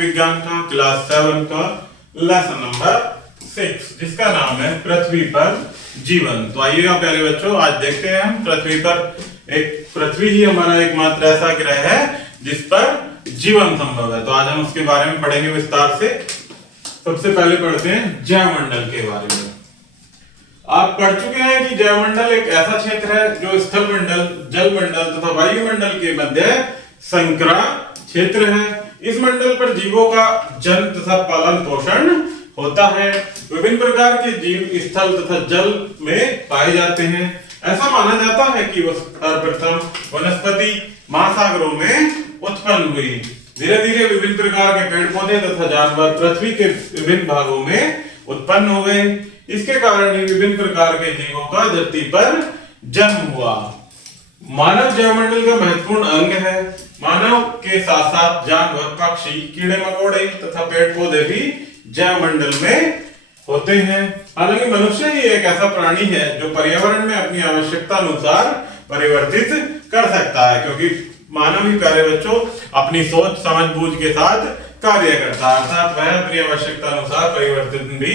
विज्ञान का क्लास 7 का लेसन नंबर 6 जिसका नाम है पृथ्वी पर जीवन। तो आइए प्यारे बच्चों, आज देखते हैं हम पृथ्वी ही हमारा एकमात्र ऐसा ग्रह है जिस पर जीवन संभव है। तो आज हम उसके बारे में पढ़ेंगे विस्तार से। सबसे पहले पढ़ते हैं जैवमंडल के बारे में। आप पढ़ चुके हैं कि जैवमंडल एक ऐसा क्षेत्र है जो स्थल मंडल, जल मंडल तथा वायुमंडल के मध्य संकरा क्षेत्र है। इस मंडल पर जीवों का जन्म तथा पालन पोषण होता है। विभिन्न प्रकार के जीव स्थल तथा जल में पाए जाते हैं। ऐसा माना जाता है कि वह सर्वप्रथम वनस्पति महासागरों में उत्पन्न हुई। धीरे धीरे विभिन्न प्रकार के पेड़ पौधे तथा जानवर पृथ्वी के विभिन्न भागों में उत्पन्न हो गए। इसके कारण ही विभिन्न प्रकार के जीवों का धरती पर जन्म हुआ। मानव जैवमंडल का महत्वपूर्ण अंग है। मानव के साथ साथ जानवर, पक्षी, कीड़े मकोड़े तथा पेड़ पौधे भी जैवमंडल में होते हैं। हालांकि मनुष्य ही एक ऐसा प्राणी है जो पर्यावरण में अपनी आवश्यकता अनुसार परिवर्तित कर सकता है, क्योंकि मानव ही प्यारे बच्चों अपनी सोच समझ बूझ के साथ कार्य करता है, अर्थात वह अपनी आवश्यकता अनुसार परिवर्तन भी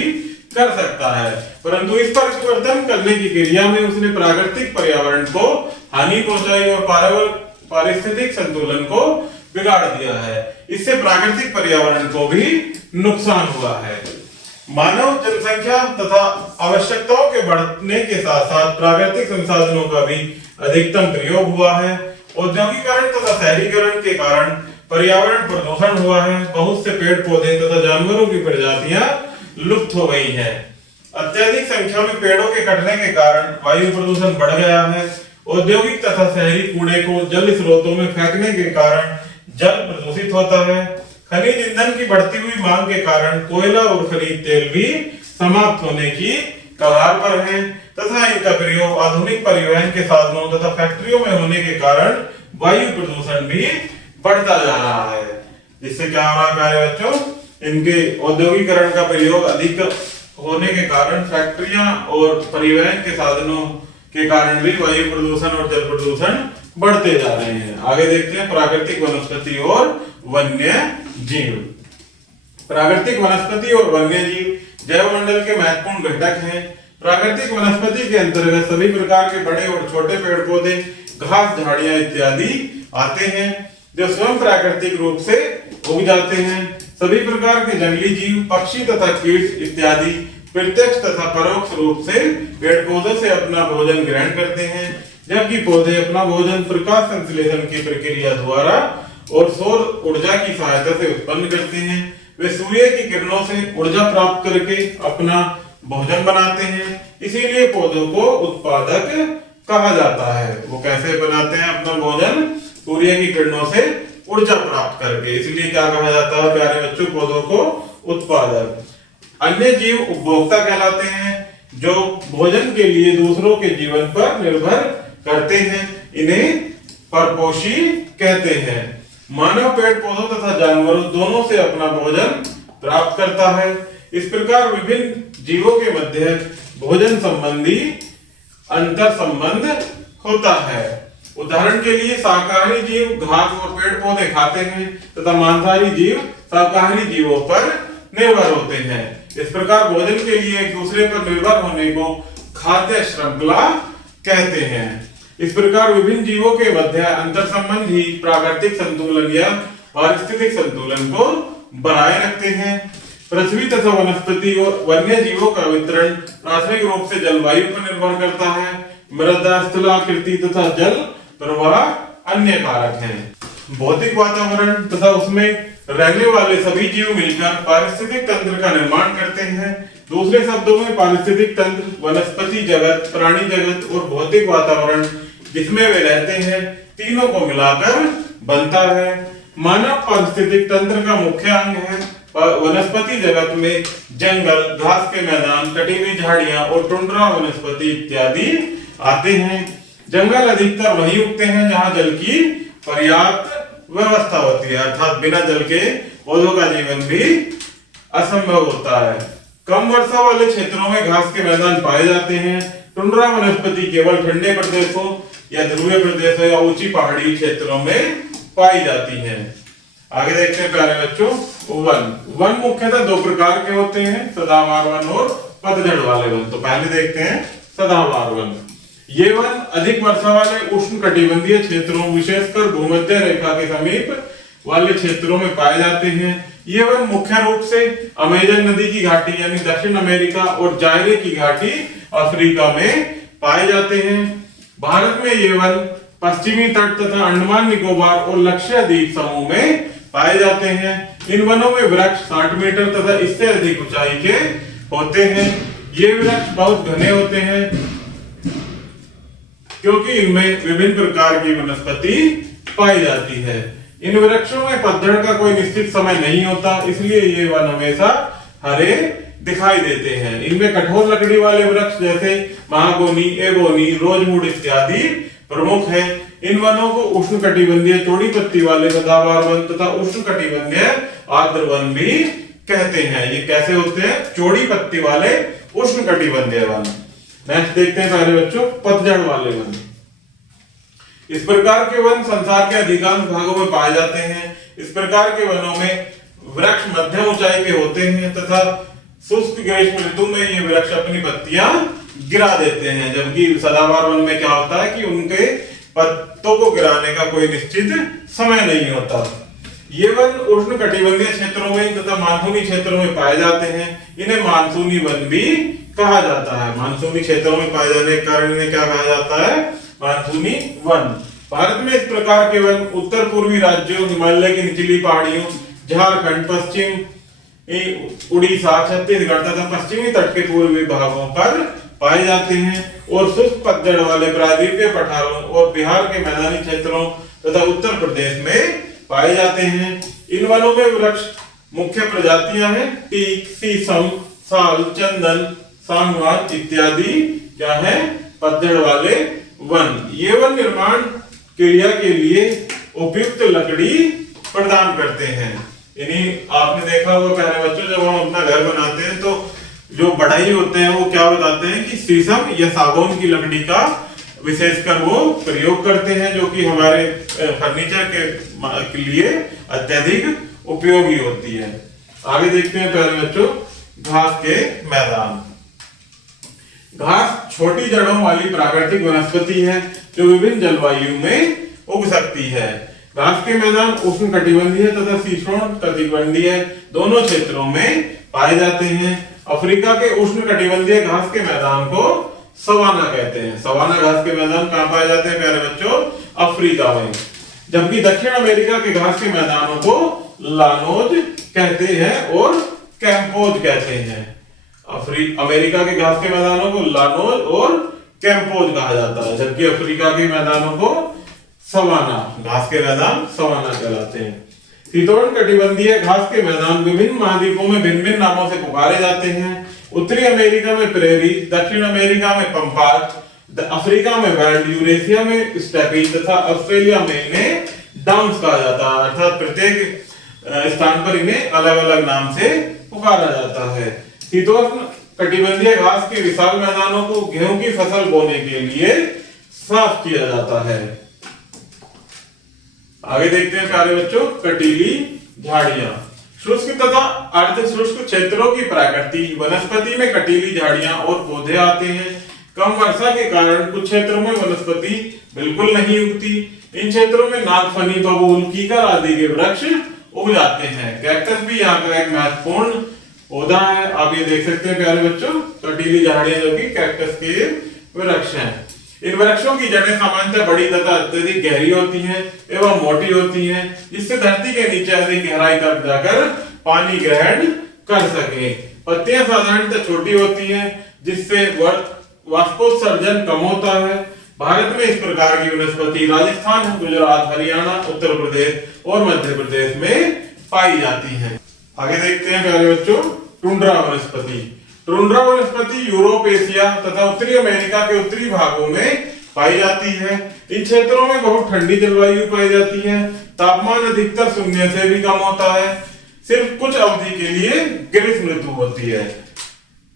कर सकता है। परंतु इस परिवर्तन करने की क्रिया में उसने प्राकृतिक पर्यावरण को हानि पहुंचाई और पारिस्थितिक संतुलन को बिगाड़ दिया है। इससे प्राकृतिक पर्यावरण को भी नुकसान हुआ है। मानव जनसंख्या तथा आवश्यकताओं के बढ़ने के साथ साथ प्राकृतिक संसाधनों का भी अधिकतम प्रयोग हुआ है। औद्योगिकरण तथा शहरीकरण के कारण पर्यावरण प्रदूषण हुआ है। बहुत से पेड़ पौधे तथा जानवरों की प्रजातियां लुप्त हो गई हैं। अत्यधिक संख्या में पेड़ों के कटने के कारण वायु प्रदूषण बढ़ गया है। औद्योगिक तथा शहरी कूड़े को जल स्रोतों में फेंकने के कारण जल प्रदूषित होता है। खनिज ईंधन की बढ़ती हुई मांग के कारण कोयला और खनिज तेल भी समाप्त होने की कगार पर है तथा इनका प्रयोग आधुनिक परिवहन के साधनों तथा फैक्ट्रियों में होने के कारण वायु प्रदूषण भी बढ़ता जा रहा है। जिससे क्या हो रहा है प्यारे बच्चों, इनके औद्योगिकरण का प्रयोग अधिक होने के कारण फैक्ट्रियां और परिवहन के साधनों के कारण भी वायु प्रदूषण और जल प्रदूषण बढ़ते जा रहे हैं। आगे देखते हैं प्राकृतिक वनस्पति और वन्य जीव। प्राकृतिक वनस्पति और वन्य जीव जैवमंडल के महत्वपूर्ण घटक हैं। प्राकृतिक वनस्पति के अंतर्गत सभी प्रकार के बड़े और छोटे पेड़ पौधे, घास, झाड़ियां इत्यादि आते हैं जो स्वयं प्राकृतिक रूप से उग जाते हैं। सभी प्रकार के जंगली जीव, पक्षी तथा कीट इत्यादि प्रत्यक्ष तथा परोक्ष रूप से पेड़ पौधों से अपना भोजन ग्रहण करते हैं, जबकि पौधे अपना भोजन प्रकाश संश्लेषण की प्रक्रिया द्वारा और सौर ऊर्जा की सहायता से उत्पन्न करते हैं। वे सूर्य की किरणों से ऊर्जा प्राप्त करके अपना भोजन बनाते हैं। इसीलिए पौधों को उत्पादक कहा जाता है। वो कैसे बनाते हैं अपना भोजन? सूर्य की किरणों से ऊर्जा प्राप्त करके। इसलिए क्या कहा जाता है प्यारे बच्चों, पौधों को उत्पादक। अन्य जीव उपभोक्ता कहलाते हैं जो भोजन के लिए दूसरों के जीवन पर निर्भर करते हैं। इन्हें परपोषी कहते हैं। मानव पेड़ पौधों तथा जानवरों दोनों से अपना भोजन प्राप्त करता है। इस प्रकार विभिन्न जीवों के मध्य भोजन संबंधी अंतर संबंध होता है। उदाहरण के लिए शाकाहारी जीव घास और पेड़ पौधे खाते हैं तथा मांसाहारी जीव शाकाहारी जीवों पर निर्भर होते हैं। इस प्रकार भोजन के लिए एक दूसरे पर निर्भर होने को खाद्य श्रृंखला कहते हैं। इस प्रकार विभिन्न जीवों के मध्य अंतर संबंध ही प्राकृतिक संतुलन या पारिस्थितिक संतुलन को बनाए रखते हैं। पृथ्वी तथा वनस्पति और वन्य जीवों का वितरण प्राथमिक रूप से जलवायु पर निर्भर करता है। मृदा, स्थलाकृति तथा जल प्रवाह अन्य कारक हैं। भौतिक वातावरण तथा उसमें रहने वाले सभी जीव मिलकर पारिस्थितिक तंत्र का निर्माण करते हैं। दूसरे शब्दों में पारिस्थितिक तंत्र वनस्पति जगत, प्राणी जगत और भौतिक वातावरण जिसमें वे रहते हैं, तीनों को मिलाकर बनता है। मानव पारिस्थितिक तंत्र का मुख्य अंग है। वनस्पति जगत में जंगल, घास के मैदान, कटी हुई झाड़ियां और टुंड्रा वनस्पति इत्यादि आते हैं। जंगल अधिकतर वहीं उगते हैं जहां जल की पर्याप्त व्यवस्था होती है, अर्थात बिना जल के पौधों का जीवन भी असंभव होता है। कम वर्षा वाले क्षेत्रों में घास के मैदान पाए जाते हैं। टुंड्रा वनस्पति केवल ठंडे प्रदेशों या ध्रुवीय प्रदेशों या ऊंची पहाड़ी क्षेत्रों में पाई जाती हैं। आगे देखते हैं प्यारे बच्चों, वन। वन मुख्यतः दो प्रकार के होते हैं, सदाबहार वन और पतझड़ वाले वन। तो पहले देखते हैं सदाबहार वन। ये वन अधिक वर्षा वाले उष्णकटिबंधीय क्षेत्रों, विशेषकर भूमध्य रेखा के समीप वाले क्षेत्रों में पाए जाते हैं। ये वन मुख्य रूप से अमेजन नदी की घाटी यानी दक्षिण अमेरिका और जायरे की घाटी अफ्रीका में पाए जाते हैं। भारत में ये वन पश्चिमी तट तथा अंडमान निकोबार और लक्षद्वीप समूह में पाए जाते हैं। इन वनों में वृक्ष 60 मीटर तथा इससे अधिक ऊंचाई के होते हैं। ये वृक्ष बहुत घने होते हैं क्योंकि इनमें विभिन्न प्रकार की वनस्पति पाई जाती है। इन वृक्षों में पतझड़ का कोई निश्चित समय नहीं होता, इसलिए ये वन हमेशा हरे दिखाई देते हैं। इनमें कठोर लकड़ी वाले वृक्ष जैसे महागोनी, एबोनी, रोजवुड इत्यादि प्रमुख है। इन वनों को उष्णकटिबंधीय चौड़ी पत्ती वाले सदाबहार वन तथा उष्णकटिबंधीय आर्द्र वन भी कहते हैं। ये कैसे होते हैं? चौड़ी पत्ती वाले उष्णकटिबंधीय वन। नेक्स्ट देखते हैं प्यारे बच्चों, पतझड़ वाले वन। इस प्रकार के वन संसार के अधिकांश भागों में पाए जाते हैं। इस प्रकार के वनों में वृक्ष मध्यम ऊंचाई के होते हैं तथा शुष्क ग्रीष्म ऋतु में ये वृक्ष अपनी पत्तियां गिरा देते हैं, जबकि सदाबहार वन में क्या होता है कि उनके पत्तों को गिराने का कोई निश्चित समय नहीं होता। ये वन उष्णकटिबंधीय क्षेत्रों में तथा मानसूनी क्षेत्रों में पाए जाते हैं। इन्हें मानसूनी वन भी कहा जाता है। मानसूनी क्षेत्रों में पाए जाने के कारण इन्हें क्या कहा जाता है? मानसूनी वन। भारत में इस प्रकार के वन उत्तर पूर्वी राज्यों, हिमालय की निचली पहाड़ियों, झारखंड, पश्चिम उड़ीसा, छत्तीसगढ़ तथा पश्चिमी तट के पूर्वी भागों पर पाए जाते हैं और शुष्क पतझड़ वाले प्रायद्वीपीय पठारों और बिहार के मैदानी क्षेत्रों तथा उत्तर प्रदेश में पाए जाते हैं। इन वनों में वृक्ष मुख्य प्रजातियां हैं टीक, शीशम, साल, चंदन, सागवान इत्यादि क्या है? पतझड़ वाले वन। ये वन निर्माण क्रिया के लिए उपयुक्त लकड़ी प्रदान करते हैं। यानी आपने देखा होगा प्यारे बच्चों, जब हम अपना घर बनाते हैं तो जो बढ़ई होते हैं वो क्या बताते हैं कि शीशम या सागौन की लकड़ी का विशेषकर वो प्रयोग करते हैं, जो कि हमारे फर्नीचर के लिए अत्यधिक उपयोगी होती है। आगे देखते हैं प्यारे बच्चों, घास के मैदान। घास छोटी जड़ों वाली प्राकृतिक वनस्पति है जो विभिन्न जलवायु में उग सकती है। घास के मैदान उष्णकटिबंधीय तथा शीतोष्णकटिबंधीय दोनों क्षेत्रों में पाए जाते हैं। अफ्रीका के उष्णकटिबंधीय घास के मैदान को सवाना कहते हैं। सवाना घास के मैदान कहाँ पाए जाते हैं प्यारे बच्चों? अफ्रीका में। जबकि दक्षिण अमेरिका के घास के मैदानों को लानोज कहते हैं और कैम्पोज कहते हैं। अमेरिका के घास के मैदानों को लानोज और कैम्पोज कहा जाता है, जबकि अफ्रीका के मैदानों को सवाना, घास के मैदान सवाना कहलाते हैं। शीतोष्णकटिबंधीय घास के मैदान विभिन्न महाद्वीपों में भिन्न भिन्न नामों से पुकारे जाते हैं। उत्तरी अमेरिका में प्रेरी, दक्षिण अमेरिका में पंपाज, अफ्रीका में वेल्ड, यूरेशिया में स्टेपी तथा ऑस्ट्रेलिया में इन्हें डाउन्स कहा जाता है। अर्थात प्रत्येक स्थान पर इन्हें अलग अलग नाम से पुकारा जाता है। शीतोष्ण कटिबंधीय घास के विशाल मैदानों को गेहूं की फसल बोने के लिए साफ किया जाता है। आगे देखते हैं प्यारे बच्चों, कटीली झाड़ियां। शुष्क तथा अर्ध शुष्क क्षेत्रों की प्रकृति। वनस्पति में कटीली झाड़ियां और पौधे आते हैं। कम वर्षा के कारण कुछ क्षेत्रों में वनस्पति बिल्कुल नहीं उगती। इन क्षेत्रों में नागफनी, बबूल, कीकर आदि के वृक्ष उग जाते हैं। कैक्टस भी यहाँ का एक महत्वपूर्ण पौधा है। आप ये देख सकते हैं प्यारे बच्चों, कटीली झाड़ियां जो कि कैक्टस के वृक्ष हैं। इन वृक्षों की जड़ें सामान्यतः बड़ी तथा अत्यधिक गहरी होती हैं एवं मोटी होती हैं, जिससे धरती के नीचे अधिक गहराई तक जाकर पानी ग्रहण कर सके। पत्तियां साधारणतः छोटी होती हैं, जिससे वाष्पोत्सर्जन कम होता है। भारत में इस प्रकार की वनस्पति राजस्थान, गुजरात, हरियाणा, उत्तर प्रदेश और मध्य प्रदेश में पाई जाती है। आगे देखते हैं प्यारे बच्चों, टुंड्रा वनस्पति। टुंड्रा वनस्पति यूरोप, एशिया तथा उत्तरी अमेरिका के उत्तरी भागों में पाई जाती है। इन क्षेत्रों में बहुत ठंडी जलवायु पाई जाती है। तापमान अधिकतर शून्य से भी कम होता है। सिर्फ कुछ अवधि के लिए ग्रीष्म ऋतु होती है।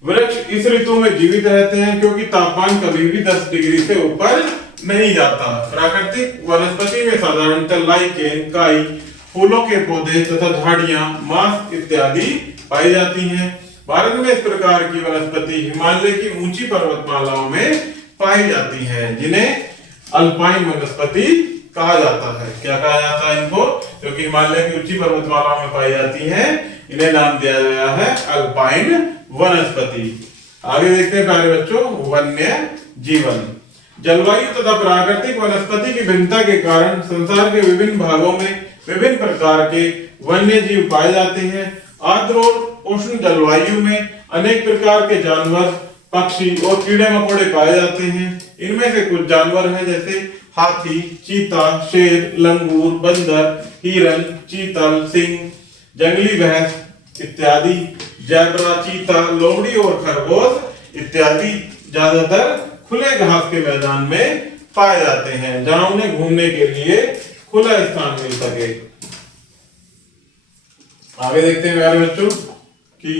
वृक्ष इस ऋतु में जीवित रहते हैं क्योंकि तापमान कभी भी 10 डिग्री से ऊपर नहीं जाता। प्राकृतिक वनस्पति में साधारणतः लाइकेन, काई फूलों के पौधे तथा झाड़ियां, मांस इत्यादि पाई जाती हैं। भारत में इस प्रकार की वनस्पति हिमालय की ऊंची पर्वतमालाओं में पाई जाती है, जिन्हें अल्पाइन वनस्पति कहा जाता है। क्या कहा जाता है इनको? क्योंकि हिमालय की ऊंची पर्वतमालाओं में पाई जाती है, इन्हें नाम दिया गया है अल्पाइन वनस्पति। आगे देखते हैं प्यारे बच्चों, वन्य जीवन। जलवायु तथा प्राकृतिक वनस्पति की भिन्नता के कारण संसार के विभिन्न भागों में विभिन्न प्रकार के वन्य जीव पाए जाते हैं। आर्द्र और उष्ण जलवायु में अनेक प्रकार के जानवर, पक्षी और कीड़े मकोड़े पाए जाते हैं। इनमें से कुछ जानवर हैं जैसे हाथी, चीता, शेर, लंगूर, बंदर, हिरन, चीतल, सिंह, जंगली भैंस इत्यादि। जैबरा, चीता, लोमड़ी और खरगोश इत्यादि ज्यादातर खुले घास के मैदान में पाए जाते हैं, जहां उन्हें घूमने के लिए खुला स्थान मिल सके। आगे देखते हैं प्यारे बच्चों कि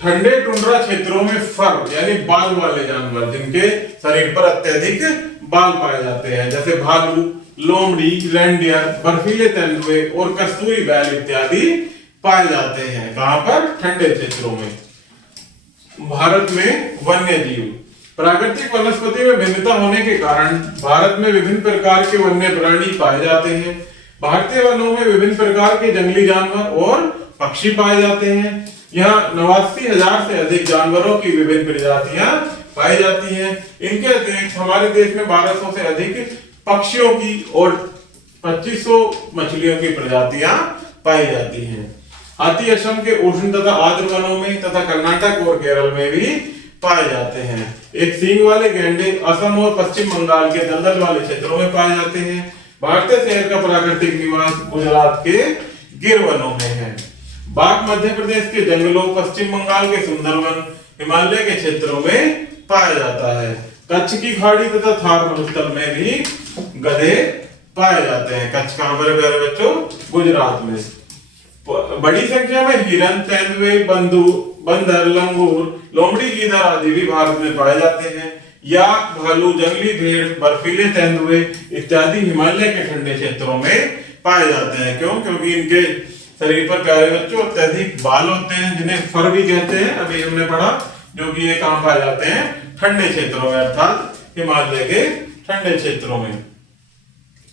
ठंडे टुंड्रा क्षेत्रों में फर यानी बाल वाले जानवर, जिनके शरीर पर अत्यधिक बाल पाए जाते हैं, जैसे भालू, लोमड़ी, रेंडियर, बर्फीले तेंदुए और कस्तूरी बैल इत्यादि पाए जाते हैं। कहां पर? ठंडे क्षेत्रों में। भारत में वन्य जीव। प्राकृतिक वनस्पति में भिन्नता होने के कारण भारत में विभिन्न प्रकार के वन्य प्राणी पाए जाते हैं। भारतीय वनों में विभिन्न प्रकार के जंगली जानवर और पक्षी पाए जाते हैं। यहाँ 89,000 से अधिक जानवरों की विभिन्न प्रजातियां पाई जाती हैं। इनके अतिरिक्त हमारे देश में 1200 से अधिक पक्षियों की और 2500 मछलियों की प्रजातियां पाई जाती हैं। हाथी असम के उष्ण तथा आर्द्र वनों में तथा कर्नाटक और केरल में भी पाए जाते हैं। एक सींग वाले गैंडे असम और पश्चिम बंगाल के दलदल वाले क्षेत्रों में पाए जाते हैं। भारतीय शेर का प्राकृतिक निवास गुजरात के गिर वनों में है। बाघ मध्य प्रदेश के जंगलों, पश्चिम बंगाल के सुंदरवन, हिमालय के क्षेत्रों में पाया जाता है। कच्छ की खाड़ी तथा थार मरुस्थल में भी गधे पाए जाते हैं। कच्छ कहां पर है प्यारे बच्चों? गुजरात में। बड़ी संख्या में हिरन, तेंदुए, बंदर, लंगूर, लोमड़ी, गीदड़ आदि भी भारत में पाए जाते हैं। याक, भालू, जंगली भेड़, बर्फीले तेंदुए इत्यादि हिमालय के ठंडे क्षेत्रों में पाए जाते हैं। क्यों? क्योंकि इनके शरीर पर प्यारे बच्चों अत्यधिक बाल होते हैं, जिन्हें फर भी कहते हैं, अभी हमने पढ़ा, जो कि ये कहां पाए जाते हैं? ठंडे क्षेत्रों में, अर्थात हिमालय के ठंडे क्षेत्रों में।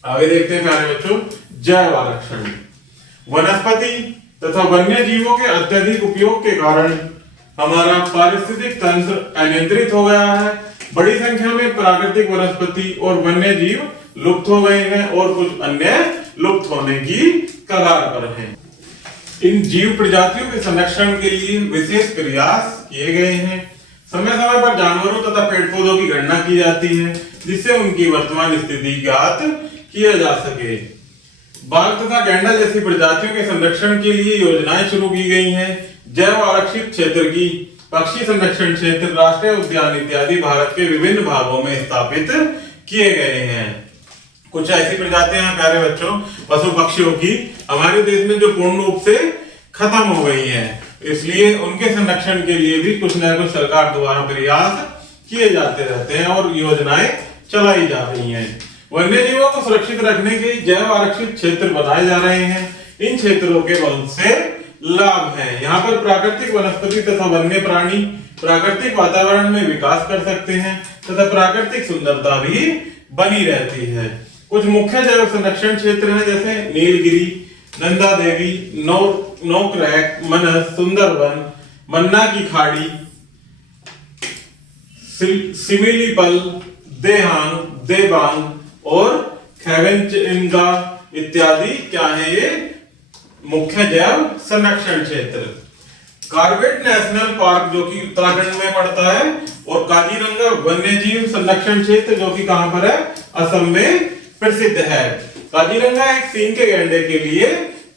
आगे देखते हैं प्यारे बच्चों, जैव आरक्षण। वनस्पति तथा वन्य जीवों के अत्यधिक उपयोग के कारण हमारा पारिस्थितिक तंत्र अनियंत्रित हो गया है। बड़ी संख्या में प्राकृतिक वनस्पति और वन्य जीव लुप्त हो गए हैं और कुछ अन्य लुप्त होने की कगार पर हैं। इन जीव प्रजातियों के संरक्षण के लिए विशेष प्रयास किए गए हैं। समय समय पर जानवरों तथा पेड़ पौधों की गणना की जाती है, जिससे उनकी वर्तमान स्थिति ज्ञात किया जा सके। बाघ तथा गैंडा जैसी प्रजातियों के संरक्षण के लिए योजनाएं शुरू की गई हैं। जैव आरक्षित क्षेत्र की पक्षी संरक्षण क्षेत्र, राष्ट्रीय उद्यान इत्यादि भारत के विभिन्न भागों में स्थापित किए गए हैं। कुछ ऐसी प्रजातियां हैं प्यारे बच्चों पशु पक्षियों की हमारे देश में जो पूर्ण रूप से खत्म हो गई हैं, इसलिए उनके संरक्षण के लिए भी कुछ न कुछ सरकार द्वारा प्रयास किए जाते रहते हैं और योजनाएं चलाई जा रही हैं। वन्य जीवों को सुरक्षित रखने के जैव आरक्षित क्षेत्र बनाए जा रहे हैं। इन क्षेत्रों के बहुत से लाभ हैं। यहाँ पर प्राकृतिक वनस्पति तथा वन्य प्राणी प्राकृतिक वातावरण में विकास कर सकते हैं तथा प्राकृतिक सुंदरता भी बनी रहती है। कुछ मुख्य जैव संरक्षण क्षेत्र हैं जैसे नीलगिरी, नंदा देवी, नोकरैक, मनस, सुंदरवन, मन्ना की खाड़ी, सिमिलीपल, देहांग, देबांग और खैवेनचेंगा इत्यादि क्या है ये मुख्य जैव संरक्षण क्षेत्र। कार्बेट नेशनल पार्क जो कि उत्तराखंड में पड़ता है और काजीरंगा वन्य जीव संरक्षण क्षेत्र जो कि कहां पर है? असम में प्रसिद्ध है। काजीरंगा एक सींग के गैंडे के लिए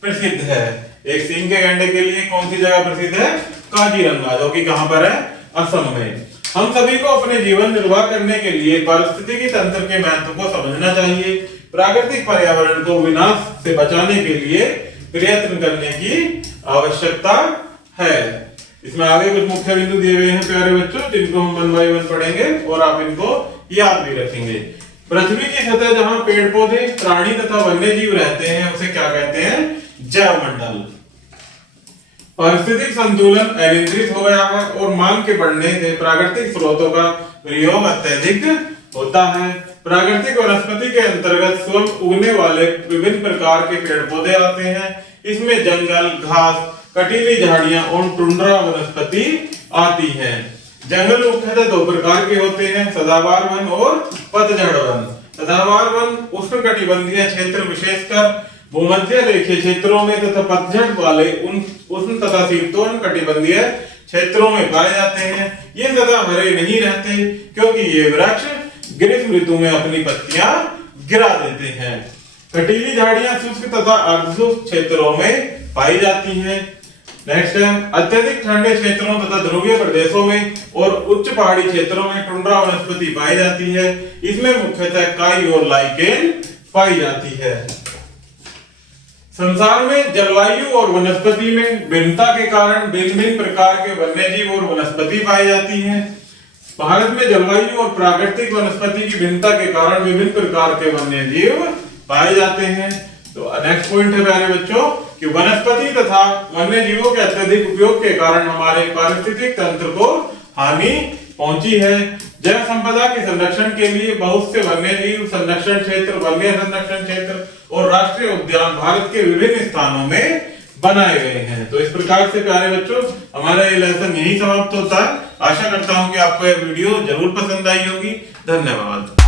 प्रसिद्ध है। एक सींग के गैंडे के लिए कौन सी जगह प्रसिद्ध है? काजीरंगा, जो कि कहां पर है? असम में। हम सभी को अपने जीवन निर्वाह करने के लिए पारिस्थितिकी तंत्र के महत्व को समझना चाहिए। प्राकृतिक पर्यावरण को विनाश से बचाने के लिए प्रयत्न करने की आवश्यकता है। इसमें आगे कुछ मुख्य बिंदु दिए हुए हैं प्यारे बच्चों, जिनको हम वन बाय वन पढ़ेंगे और आप इनको याद भी रखेंगे। पृथ्वी की सतह जहां पेड़ पौधे, प्राणी तथा वन्य जीव रहते हैं उसे क्या कहते हैं? जैव मंडल। पारिस्थितिक संतुलन अनियंत्रित हो गया है और मांग के बढ़ने से प्राकृतिक स्रोतों का प्रयोग अत्यधिक होता है। प्राकृतिक वनस्पति के अंतर्गत स्वयं उगने वाले विभिन्न प्रकार के पेड़ पौधे आते हैं। इसमें जंगल, घास, कटीली झाड़ियां और टुंड्रा वनस्पति आती है। जंगल मुख्यतः दो प्रकार के होते हैं, सदाबहार वन और पतझड़ वन। सदाबहार वन उष्णकटिबंधीय क्षेत्र विशेषकर भूमध्य रेखीय क्षेत्रों में तथा पतझड़ वाले उष्ण तथा शीतोष्ण कटिबंधीय क्षेत्रों में पाए जाते हैं। ये सदा हरे नहीं रहते क्योंकि ये वृक्ष ग्रीष्म ऋतु में अपनी पत्तियां गिरा देते हैं। कटीली झाड़ियां शुष्क तथा अर्धशुष्क क्षेत्रों में पाई जाती हैं। नेक्स्ट है अत्यधिक ठंडे क्षेत्रों तथा ध्रुवीय प्रदेशों में और उच्च पहाड़ी क्षेत्रों में टुंड्रा वनस्पति पाई जाती है। इसमें मुख्यतः काई और लाइकेन पाई जाती है। संसार में जलवायु और वनस्पति में भिन्नता के कारण भिन्न भिन्न प्रकार के वन्यजीव और वनस्पति पाई जाती हैं। भारत में जलवायु और प्राकृतिक वनस्पति की भिन्नता के कारण विभिन्न प्रकार के वन्यजीव पाए जाते हैं। तो नेक्स्ट पॉइंट है प्यारे बच्चों कि वनस्पति तथा वन्यजीवों के अत्यधिक उपयोग के कारण हमारे पारिस्थितिक तंत्र को हानि पहुंची है। जैव संपदा के संरक्षण के लिए बहुत से वन्यजीव संरक्षण क्षेत्र, वन्य संरक्षण क्षेत्र और राष्ट्रीय उद्यान भारत के विभिन्न स्थानों में बनाए गए हैं। तो इस प्रकार से प्यारे बच्चों हमारा ये लेसन यही समाप्त होता है। आशा करता हूं कि आपको यह वीडियो जरूर पसंद आई होगी। धन्यवाद।